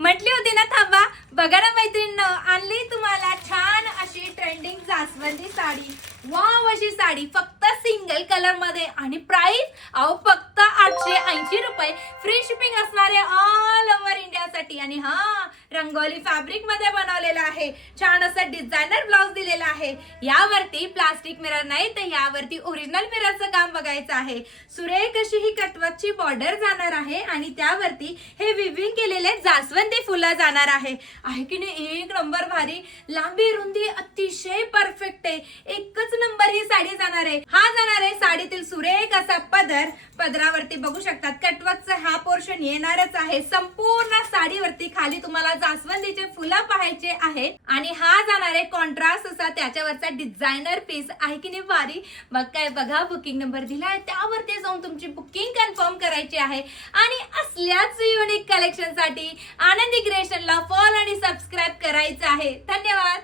म्हटली होती ना थांबा. बघा ना मैत्रिणींनो, आणली तुम्हाला छान अशी ट्रेंडिंग जास्वंदी साडी. वाव अशी साडी फक्त सिंगल कलर मध्ये आणि प्राइस अहो फक्त 880 रुपये. फ्री शिपिंग असणारे ऑल ओव्हर इंडियासाठी. आणि हा रंगोली फॅब्रिक मध्ये बनवलेला आहे. छान असं डिझायनर ब्लाउज दिलेला आहे. यावरती प्लास्टिक मिरर नाही तर यावरती ओरिजिनल मिररचं काम बघायचं आहे. सुरेख अशी ही कटवर्कची बॉर्डर जाणार आहे आणि त्यावरती हे विविंग केलेले जास्वंदी फुलं जाणार आहे की नाही. एक नंबर भारी. लांबी रुंदी अतिशय परफेक्ट आहे. एकच नंबर ही साडी जाणार आहे. हा जाणार आहे साडीतील सुरेख असा पदर. पदरावरती बघू शकतात कटवर्कचं हा पोर्शन येणारच आहे. संपूर्ण साडीवरती खाली तुम्हाला जास्वंदीचे फुलं पाहायचे आहेत आणि हा जाणार आहे कॉन्ट्रास्ट असा त्याच्यावरचा डिझायनर पीस आहे की नाही भारी. मग काय बघा, बुकिंग नंबर दिलाय त्यावरती जाऊन तुमची बुकिंग कन्फर्म करायची आहे. आणि असल्याच युनिक कलेक्शन साठी आनंदी क्रिएशनला फॉलो आणि सबस्क्राईब करायचं आहे. धन्यवाद.